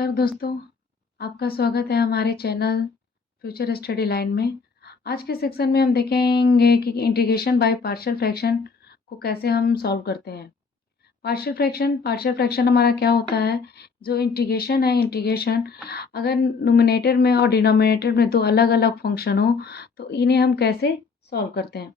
नमस्कार दोस्तों, आपका स्वागत है हमारे चैनल फ्यूचर स्टडी लाइन में। आज के सेक्शन में हम देखेंगे कि इंटीग्रेशन बाय पार्शियल फ्रैक्शन को कैसे हम सॉल्व करते हैं। पार्शियल फ्रैक्शन हमारा क्या होता है, जो इंटीग्रेशन है, इंटीग्रेशन अगर नुमिनेटर में और डिनोमिनेटर में दो अलग अलग फंक्शन हो तो इन्हें हम कैसे सॉल्व करते हैं।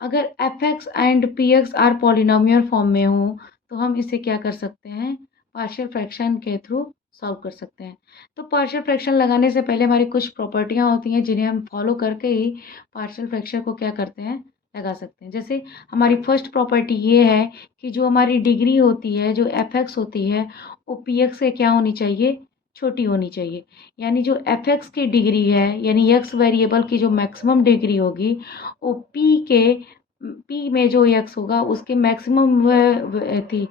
अगर F X and P X are polynomial form में हो तो हम इसे क्या कर सकते हैं, पार्शियल फ्रैक्शन के थ्रू सॉल्व कर सकते हैं। तो पार्शियल फ्रैक्शन लगाने से पहले हमारी कुछ प्रॉपर्टियां होती हैं जिन्हें हम फॉलो करके ही पार्शियल फ्रैक्शन को क्या करते हैं, लगा सकते हैं। जैसे हमारी फर्स्ट प्रॉपर्टी ये है कि जो हमारी डिग्री होती है, जो एफ एक्स होती है, वो पी एक्स से क्या होनी चाहिए, छोटी होनी चाहिए। यानी जो एफ एक्स की डिग्री है, यानी एक्स वेरिएबल की जो मैक्सिमम डिग्री होगी वो पी में जो एक्स होगा उसके मैक्सिमम थी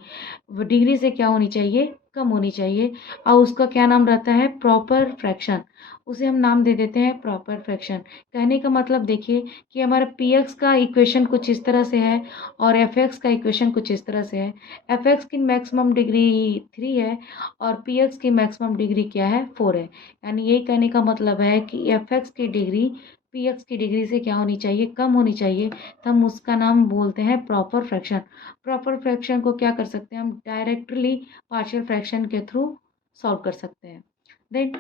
डिग्री से क्या होनी चाहिए, कम होनी चाहिए। और उसका क्या नाम रहता है, प्रॉपर फ्रैक्शन। उसे हम नाम दे देते हैं प्रॉपर फ्रैक्शन। कहने का मतलब देखिए कि हमारा पी एक्स का इक्वेशन कुछ इस तरह से है और एफ एक्स का इक्वेशन कुछ इस तरह से है। एफ एक्स की मैक्सिमम डिग्री 3 है और पी एक्स की मैक्सिमम डिग्री क्या है, 4 है। यानी ये कहने का मतलब है कि एफ एक्स की डिग्री पी एक्स की डिग्री से क्या होनी चाहिए, कम होनी चाहिए। तो हम उसका नाम बोलते हैं प्रॉपर फ्रैक्शन। प्रॉपर फ्रैक्शन को क्या कर सकते हैं, हम डायरेक्टली पार्शियल फ्रैक्शन के थ्रू सॉल्व कर सकते हैं। देन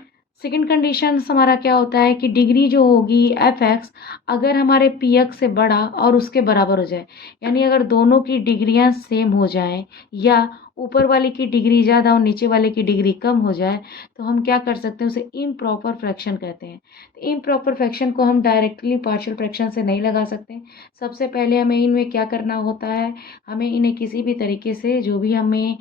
सेकेंड कंडीशन हमारा क्या होता है कि डिग्री जो होगी एफ एक्स अगर हमारे पी एक्स से बड़ा और उसके बराबर हो जाए, यानी अगर दोनों की डिग्रियां सेम हो जाएं या ऊपर वाले की डिग्री ज़्यादा और नीचे वाले की डिग्री कम हो जाए तो हम क्या कर सकते हैं, उसे इम्प्रॉपर फ्रैक्शन कहते हैं। तो इम्प्रॉपर फ्रैक्शन को हम डायरेक्टली पार्शियल फ्रैक्शन से नहीं लगा सकते। सबसे पहले हमें इनमें क्या करना होता है, हमें इन्हें किसी भी तरीके से जो भी हमें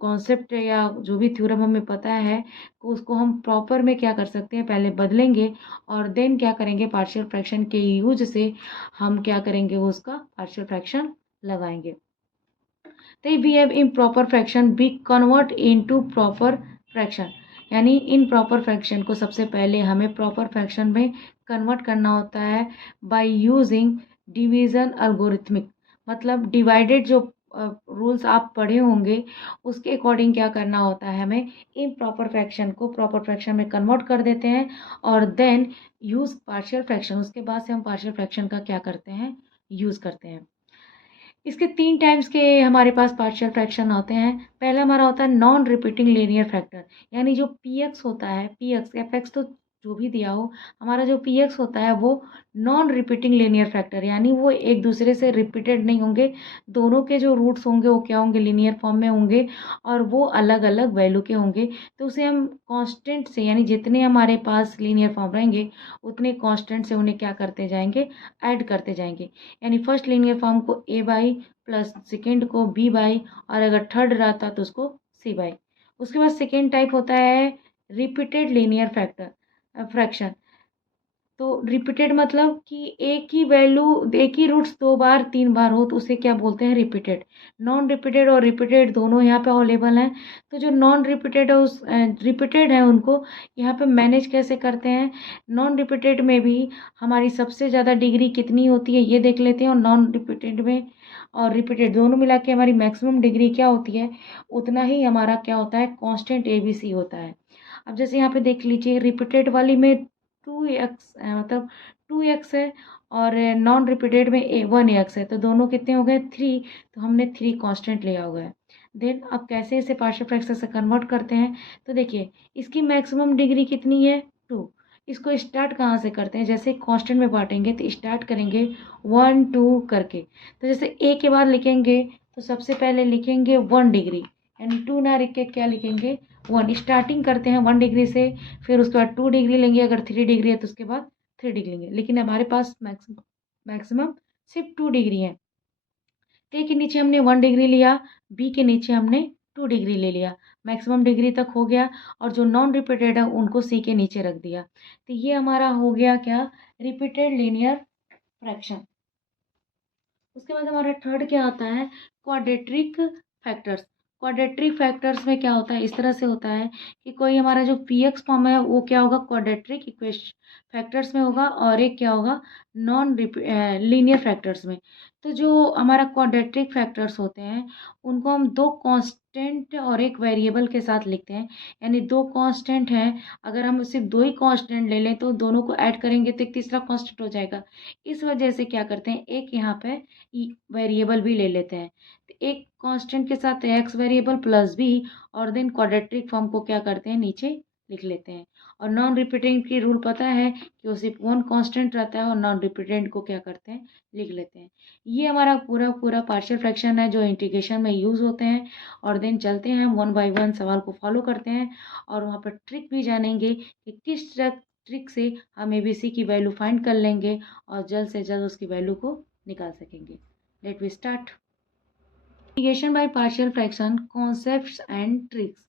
कॉन्सेप्ट या जो भी थ्योरम हमें पता है उसको हम प्रॉपर में क्या कर सकते हैं, पहले बदलेंगे और देन क्या करेंगे, पार्शियल फ्रैक्शन के यूज से हम क्या करेंगे, उसका पार्शियल फ्रैक्शन लगाएंगे। तो we have improper fraction be convert into proper fraction. यानी इन प्रॉपर फ्रैक्शन को सबसे पहले हमें प्रॉपर फ्रैक्शन में कन्वर्ट करना होता है बाय यूजिंग डिवीजन अल्गोरिथमिक। मतलब डिवाइडेड जो रूल्स आप पढ़े होंगे उसके अकॉर्डिंग क्या करना होता है, हमें इम्प्रॉपर फ्रैक्शन को प्रॉपर फ्रैक्शन में कन्वर्ट कर देते हैं और देन यूज पार्शियल फ्रैक्शन। उसके बाद से हम पार्शियल फ्रैक्शन का क्या करते हैं, यूज करते हैं। इसके 3 टाइप्स के हमारे पास पार्शियल फ्रैक्शन होते हैं। पहला हमारा होता है नॉन रिपीटिंग लीनियर फैक्टर, यानी जो पी एक्स होता है, पी एक्स एफ एक्स तो जो भी दिया हो, हमारा जो पी एक्स होता है वो नॉन रिपीटिंग लीनियर फैक्टर, यानी वो एक दूसरे से रिपीटेड नहीं होंगे। दोनों के जो रूट्स होंगे वो क्या होंगे, लीनियर फॉर्म में होंगे और वो अलग अलग वैल्यू के होंगे। तो उसे हम कांस्टेंट से, यानी जितने हमारे पास लीनियर फॉर्म रहेंगे उतने कांस्टेंट से उन्हें क्या करते जाएंगे, ऐड करते जाएंगे। यानी फर्स्ट लीनियर फॉर्म को ए बाई प्लस सेकेंड को बी बाई और अगर थर्ड रहता तो उसको सी बाई। उसके बाद सेकेंड टाइप होता है रिपीटेड लीनियर फ्रैक्शन। तो रिपीटेड मतलब कि एक ही वैल्यू, एक ही रूट्स 2 बार 3 बार हो तो उसे क्या बोलते हैं, रिपीटेड। नॉन रिपीटेड और रिपीटेड दोनों यहाँ पे अवेलेबल हैं। तो जो नॉन रिपीटेड है उस रिपीटेड है उनको यहाँ पे मैनेज कैसे करते हैं। नॉन रिपीटेड में भी हमारी सबसे ज़्यादा डिग्री कितनी होती है ये देख लेते हैं, और नॉन रिपीटेड में और रिपीटेड दोनों मिला के हमारी मैक्सिमम डिग्री क्या होती है, उतना ही हमारा क्या होता है, कांस्टेंट ABC होता है। अब जैसे यहाँ पे देख लीजिए, रिपीटेड वाली में 2x मतलब 2x है और नॉन रिपीटेड में 1x है, तो दोनों कितने हो गए, 3। तो हमने 3 कांस्टेंट लिया हुआ है। देन अब कैसे इसे पार्शियल फ्रैक्शन से कन्वर्ट करते हैं, तो देखिए इसकी मैक्सिमम डिग्री कितनी है, 2। इसको स्टार्ट कहाँ से करते हैं, जैसे कांस्टेंट में बांटेंगे तो स्टार्ट करेंगे 1 2 करके। तो जैसे a के बाद लिखेंगे तो सबसे पहले लिखेंगे 1 डिग्री, यानी 2 ना लिख के क्या लिखेंगे, 1। स्टार्टिंग करते हैं 1 डिग्री से, फिर उसके बाद 2 डिग्री लेंगे, अगर 3 डिग्री है तो उसके बाद 3 डिग्री लेंगे। लेकिन हमारे पास मैक्सिमम सिर्फ 2 डिग्री है। ए के नीचे हमने 1 डिग्री लिया, बी के नीचे हमने 2 डिग्री ले लिया, मैक्सिमम डिग्री तक हो गया। और जो नॉन रिपीटेड है उनको सी के नीचे रख दिया। तो ये हमारा हो गया क्या, रिपीटेड लीनियर फ्रैक्शन। उसके बाद हमारा थर्ड क्या आता है, क्वाड्रेटिक फैक्टर्स। क्वाड्रेटिक फैक्टर्स में क्या होता है, इस तरह से होता है कि कोई हमारा जो पीएक्स फॉर्म है वो क्या होगा, क्वाड्रेटिक इक्वेशन फैक्टर्स में होगा, और एक क्या होगा, नॉन लीनियर फैक्टर्स में। तो जो हमारा क्वाड्रेटिक फैक्टर्स होते हैं उनको हम दो कांस्टेंट और एक वेरिएबल के साथ लिखते हैं। यानी दो कांस्टेंट हैं, अगर हम सिर्फ दो ही कांस्टेंट ले लें तो दोनों को ऐड करेंगे तो एक तीसरा कांस्टेंट हो जाएगा। इस वजह से क्या करते हैं, एक यहाँ पे वेरिएबल भी ले लेते हैं। एक कांस्टेंट के साथ एक्स वेरिएबल प्लस बी, और देन क्वाड्रेटिक फॉर्म को क्या करते हैं, नीचे लिख लेते हैं। और नॉन रिपीटेंट की रूल पता है कि वो सिर्फ वन कांस्टेंट रहता है, और नॉन रिपीटेंट को क्या करते हैं, लिख लेते हैं। ये हमारा पूरा पूरा पार्शियल फ्रैक्शन है जो इंटीग्रेशन में यूज़ होते हैं। और देन चलते हैं वन बाय वन सवाल को फॉलो करते हैं, और वहाँ पर ट्रिक भी जानेंगे कि किस ट्रिक से हम एबीसी की वैल्यू फाइंड कर लेंगे और जल्द से जल्द उसकी वैल्यू को निकाल सकेंगे। Let we start. Integration by partial fraction concepts and tricks.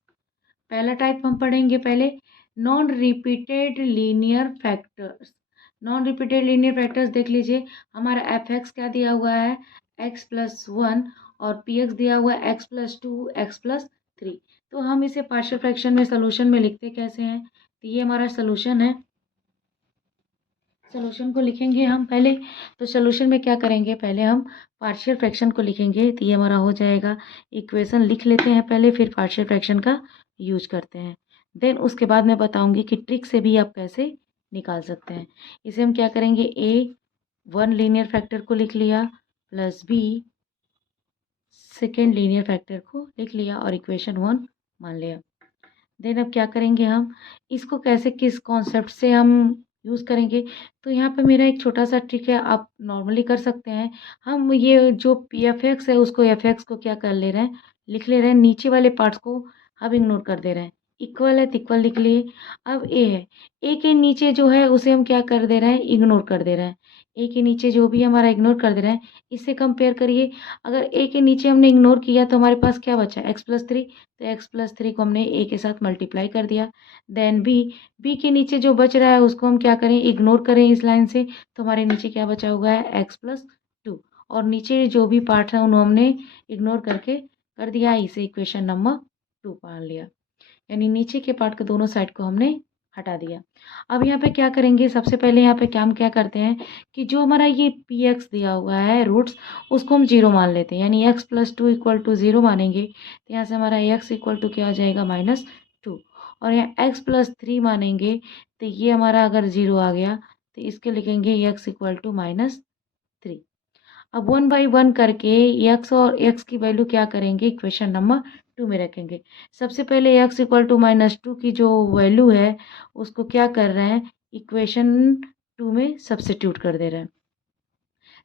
पहला टाइप हम पढ़ेंगे पहले, non repeated linear factors. Non repeated linear factors देख लीजिए, हमारा एफ एक्स क्या दिया हुआ है, एक्स प्लस वन, और पी एक्स दिया हुआ है X plus two, X plus three. तो हम इसे पार्शियल फ्रैक्शन में सोल्यूशन में लिखते कैसे हैं, तो ये हमारा सोल्यूशन है। सोल्यूशन को लिखेंगे हम पहले, तो सोल्यूशन में क्या करेंगे, पहले हम पार्शियल फ्रैक्शन को लिखेंगे, तो ये हमारा हो जाएगा, इक्वेशन लिख लेते हैं पहले, फिर पार्शियल फ्रैक्शन का यूज करते हैं। देन उसके बाद मैं बताऊंगी कि ट्रिक से भी आप कैसे निकाल सकते हैं। इसे हम क्या करेंगे, ए वन लीनियर फैक्टर को लिख लिया, plus B second linear factor को लिख लिया, और इक्वेशन वन मान लिया। देन अब क्या करेंगे, हम इसको कैसे किस कॉन्सेप्ट से हम यूज़ करेंगे, तो यहाँ पे मेरा एक छोटा सा ट्रिक है, आप नॉर्मली कर सकते हैं। हम ये जो पी एफ एक्स है उसको एफ एक्स को क्या कर ले रहे हैं, लिख ले रहे हैं, नीचे वाले पार्ट्स को हम इग्नोर कर दे रहे हैं। इक्वल है तो इक्वल लिख लिए। अब ए है, ए के नीचे जो है उसे हम क्या कर दे रहे हैं, इग्नोर कर दे रहे हैं। ए के नीचे जो भी हमारा इग्नोर कर दे रहे हैं, इससे कंपेयर करिए। अगर ए के नीचे हमने इग्नोर किया तो हमारे पास क्या बचा, एक्स प्लस थ्री, तो एक्स प्लस थ्री को हमने ए के साथ मल्टीप्लाई कर दिया। देन बी के नीचे जो बच रहा है उसको हम क्या करें, इग्नोर करें इस लाइन से, तो हमारे नीचे क्या बचा हुआ है, एक्स प्लस टू, और नीचे जो भी पार्ट है उन्होंने हमने इग्नोर करके कर दिया, इसे इक्वेशन नंबर टू मान लिया। यानी नीचे के पार्ट के दोनों साइड को हमने हटा दिया। अब यहाँ पे क्या करेंगे, सबसे पहले यहाँ पे क्या हम क्या करते हैं कि जो हमारा ये पी एक्स दिया हुआ है रूट्स, उसको हम जीरो मान लेते हैं, यानी X plus two equal to zero मानेंगे, तो यहाँ से हमारा एक्स इक्वल टू क्या हो जाएगा, माइनस टू। और यहाँ एक्स प्लस थ्री मानेंगे तो ये हमारा अगर जीरो आ गया तो इसके लिखेंगे X equal to minus three. अब वन बाई वन करके एक्स और एक्स की वैल्यू क्या करेंगे, इक्वेशन नंबर टू में रखेंगे। सबसे पहले X equal to minus two की जो वैल्यू है उसको क्या कर रहे हैं, इक्वेशन टू में सब्स्टिट्यूट कर दे रहे हैं।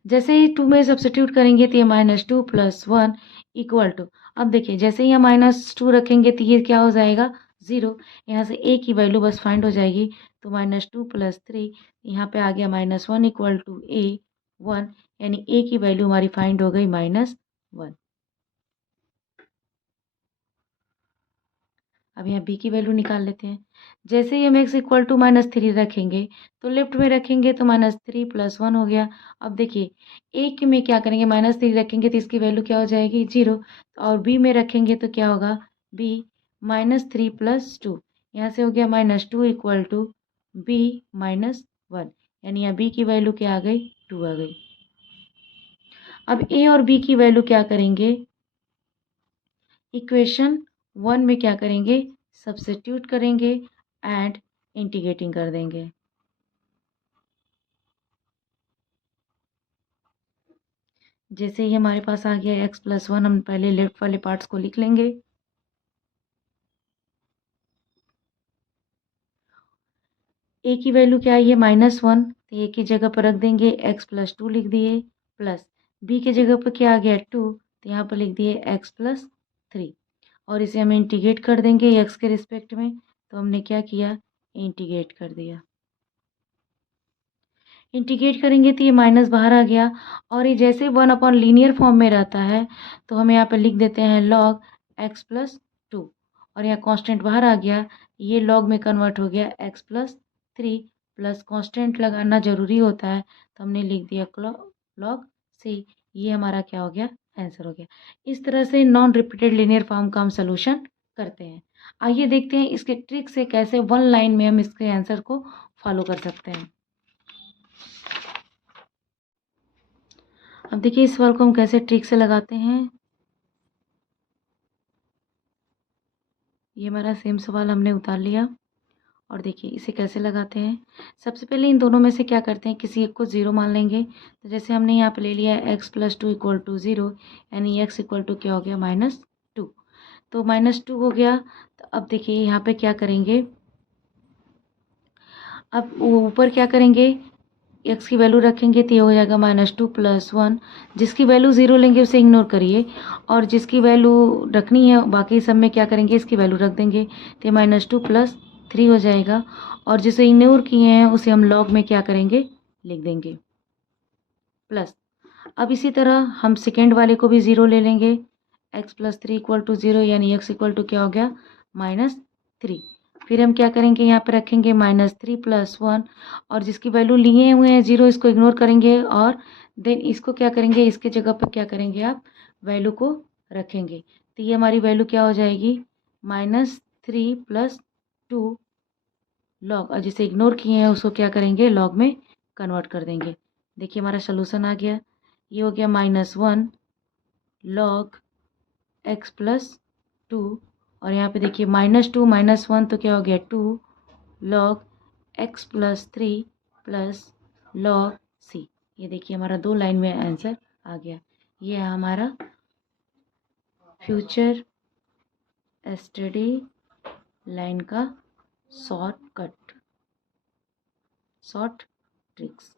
जैसे ही टू में सब्स्टिट्यूट करेंगे तो ये minus two plus one equal to, अब देखिए जैसे ही हम माइनस टू रखेंगे तो ये क्या हो जाएगा, ज़ीरो। यहाँ से ए की वैल्यू बस फाइंड हो जाएगी, तो माइनस टू प्लस थ्री, यहाँ पे आ गया minus one equal to A one, यानी ए की वैल्यू हमारी फाइंड हो गई माइनस वन। अब यहाँ बी की वैल्यू निकाल लेते हैं। जैसे ही हम X equal to minus three रखेंगे तो लेफ्ट में रखेंगे तो माइनस थ्री प्लस वन हो गया। अब देखिए ए के में क्या करेंगे, माइनस थ्री रखेंगे तो इसकी वैल्यू क्या हो जाएगी, जीरो, और बी में रखेंगे तो क्या होगा, B minus three plus two, यहाँ से हो गया minus two equal to B minus one, यानी यहाँ बी की वैल्यू क्या आ गई, टू आ गई। अब ए और बी की वैल्यू क्या करेंगे, इक्वेशन वन में क्या करेंगे, सब्स्टिट्यूट करेंगे एंड इंटीग्रेटिंग कर देंगे। जैसे ही हमारे पास आ गया एक्स प्लस वन, हम पहले लेफ्ट वाले पार्ट्स को लिख लेंगे। ए की वैल्यू क्या आई है, माइनस वन, तो ए की जगह पर रख देंगे एक्स प्लस टू लिख दिए, प्लस बी की जगह पर क्या आ गया, टू, तो यहाँ पर लिख दिए एक्स प्लस थ्री, और इसे हम इंटीग्रेट कर देंगे एक्स के रिस्पेक्ट में, तो हमने क्या किया, इंटीग्रेट कर दिया। इंटीग्रेट करेंगे तो ये माइनस बाहर आ गया, और ये जैसे वन अपॉन लीनियर फॉर्म में रहता है तो हम यहाँ पे लिख देते हैं लॉग एक्स प्लस टू, और यहाँ कांस्टेंट बाहर आ गया, ये लॉग में कन्वर्ट हो गया x plus three, plus constant लगाना ज़रूरी होता है तो हमने लिख दिया लॉग सी, ये हमारा क्या हो गया, आंसर हो गया। इस तरह से नॉन रिपीटेड लीनियर फॉर्म का हम सोल्यूशन करते हैं। आइए देखते हैं इसके ट्रिक से कैसे वन लाइन में हम इसके आंसर को फॉलो कर सकते हैं। अब देखिए इस सवाल को हम कैसे ट्रिक से लगाते हैं। ये हमारा सेम सवाल हमने उतार लिया और देखिए इसे कैसे लगाते हैं। सबसे पहले इन दोनों में से क्या करते हैं, किसी एक को ज़ीरो मान लेंगे। तो जैसे हमने यहाँ पे ले लिया है x+2 = 0, यानी x इक्वल टू क्या हो गया, -2। तो -2 हो गया। तो अब देखिए यहाँ पे क्या करेंगे, अब ऊपर क्या करेंगे, x की वैल्यू रखेंगे तो ये हो जाएगा -2 + 1। जिसकी वैल्यू 0 लेंगे उसे इग्नोर करिए, और जिसकी वैल्यू रखनी है बाकी सब में क्या करेंगे, इसकी वैल्यू रख देंगे तो ये -2 + 3 हो जाएगा। और जिसे इग्नोर किए हैं उसे हम लॉग में क्या करेंगे, लिख देंगे प्लस। अब इसी तरह हम सेकेंड वाले को भी 0 ले लेंगे, x+3 = 0, यानी x इक्वल टू क्या हो गया, -3। फिर हम क्या करेंगे, यहाँ पे रखेंगे -3 + 1, और जिसकी वैल्यू लिए हुए हैं 0 इसको इग्नोर करेंगे, और देन इसको क्या करेंगे, इसके जगह पर क्या करेंगे आप, वैल्यू को रखेंगे। तो ये हमारी वैल्यू क्या हो जाएगी, -3 + 2 लॉग, और जिसे इग्नोर किए हैं उसको क्या करेंगे, लॉग में कन्वर्ट कर देंगे। देखिए हमारा सोल्यूशन आ गया। ये हो गया -1 log x+2, और यहाँ पे देखिए -2 -1 तो क्या हो गया, 2 log x+3 log c। ये देखिए हमारा 2 लाइन में आंसर आ गया। ये है हमारा फ्यूचर स्टडी लाइन का शॉर्ट ट्रिक्स।